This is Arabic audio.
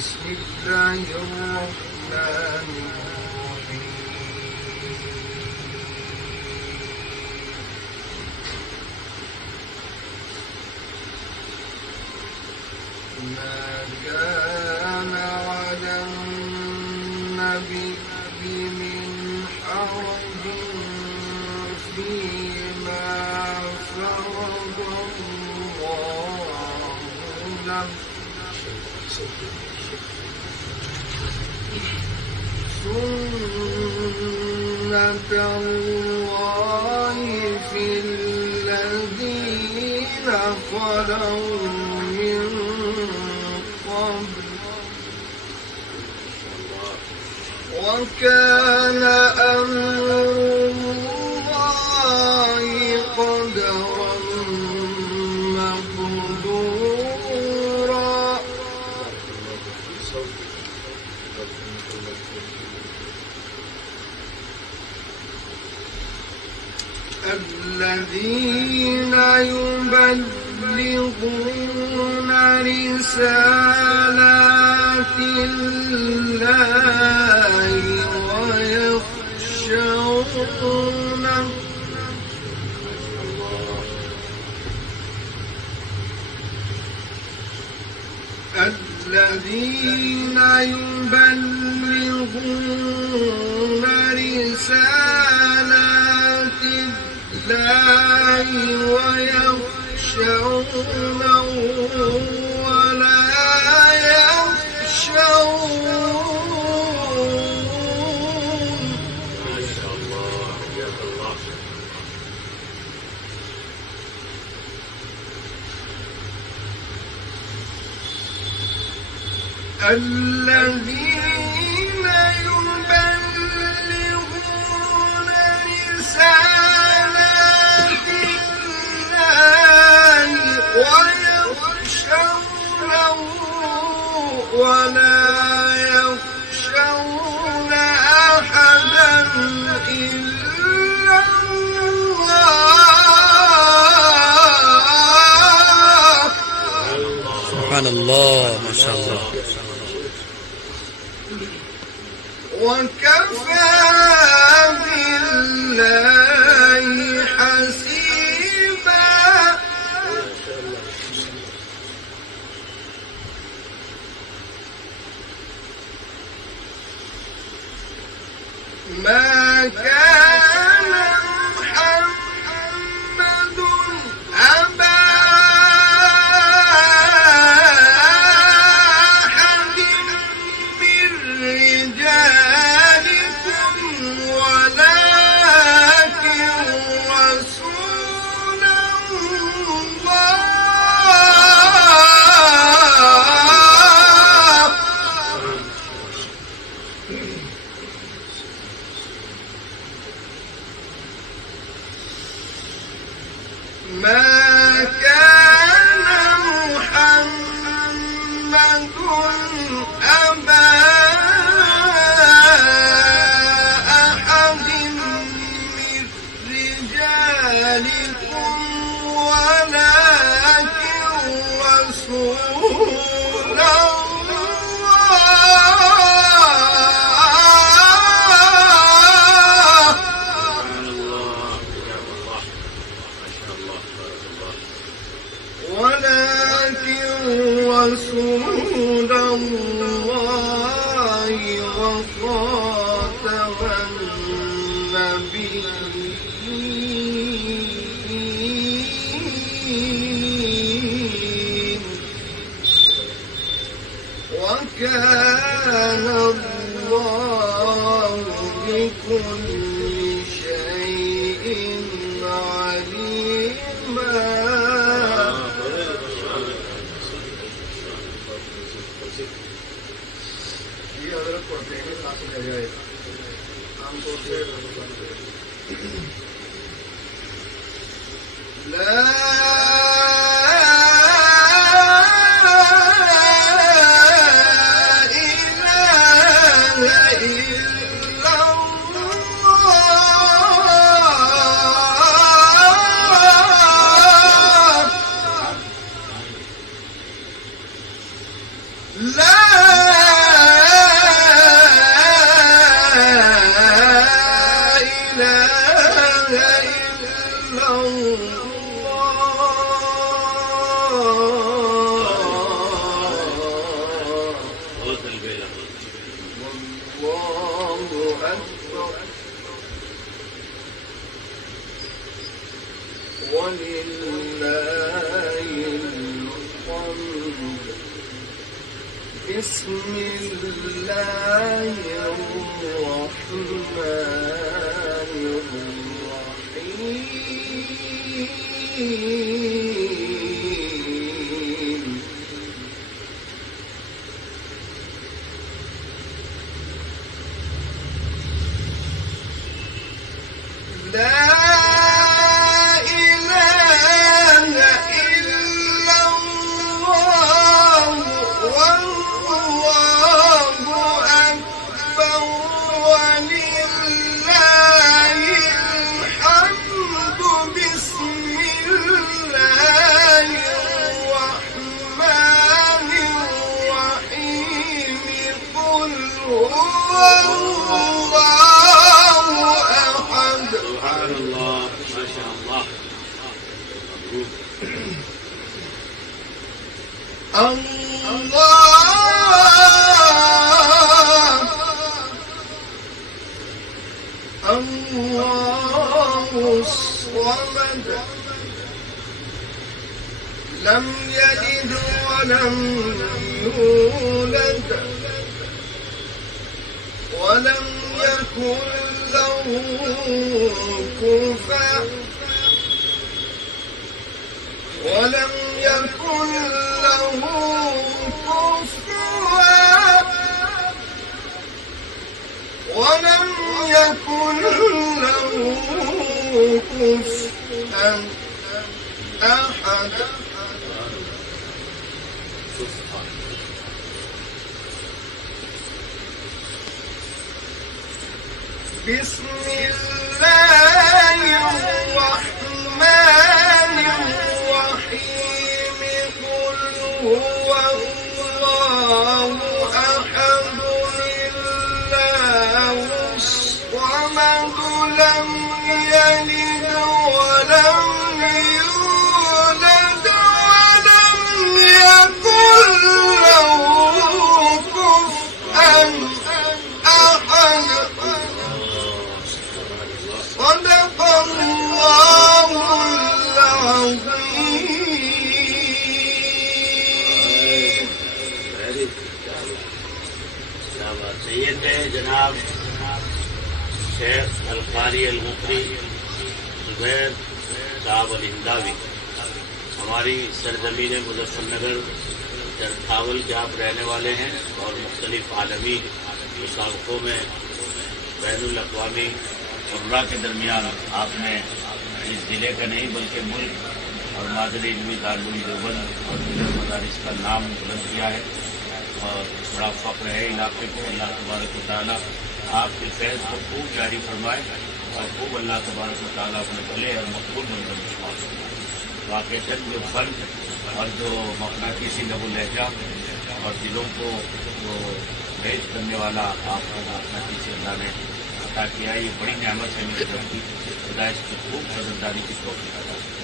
بسم الله الرحمن الرحيم ما كان على النبي من حرج فيما فرض الله له سنة الله في الذين خلوا من قبل وكان أمر الله قدرا مقدورا الذين يبلغون رسالات الله ويخشونه الذين يبلغون رسالات الله ويخشونه ولا يخشون ما شاء الله حياك الله. الذين يبلغون رسالات الله ويخشونه ولا يخشون أحدا إلا الله. سبحان الله ما شاء الله. وكفى بالله حسيبا. ما كان محمد أبا أحد من رجالكم ولكن رسول الله. ما كان محمد أبا أحد من رجالكم ولكن رسول الله. سبحان الله حياك الله. ما شاء الله بارك الله. ولكن رسول الله وخاتم النبيين وكان الله بكل شيء عليما. ये अगर पढ़ते हैं क्लास में जाएगा आमतौर से لا إله إلا الله لا بہت البیلا والله أكبر ولله الحمد بسم الله الرحمن الرحيم لا إله إلا الله والله أكبر ولله الحمد بسم الله الرحمن الرحيم قل هو الله أحد سبحان الله ما شاء الله مبروك الله الصمد لم يلد ولم يولد ولم يكن له كفوا ولم يكن له كفوا ولم يكن له كفوا أحد بسم الله الرحمن الرحيم قل هو الله أحد الله الصمد لم يلد ولم يولد ولم يكن له كفوا أحد صدق الله العظيم سید جناب شیخ القاری المفتی زبیر صاحب الہنداوی ہماری سرزمین مظفر نگر چرتھاول کے آپ رہنے والے ہیں اور مختلف عالمی مسابقوں میں بین الاقوامی شعراء کے درمیان آپ نے اس ضلع کا نہیں بلکہ ملک اور مادری علمی دارالعلوم دیوبند اور دیگر مدارس کا نام بلند کیا ہے اور بڑا فخر ہے علاقے کو. اللہ تبارک و تعالیٰ آپ کے فیض کو خوب جاری فرمائے اور خوب اللہ تبارک و تعالیٰ اپنے بھلے اور مقبول منظر فرمائے. واقعی جو فن اور جو مقناطیسی لب و لہجہ اور دلوں کو جو بھیج کرنے والا آپ کو مقناطیسی اللہ نے عطا کیا، یہ بڑی نعمت ہے میرے رب کی. خدا اس کی خوب قدردانی کی توفیق عطا کرے.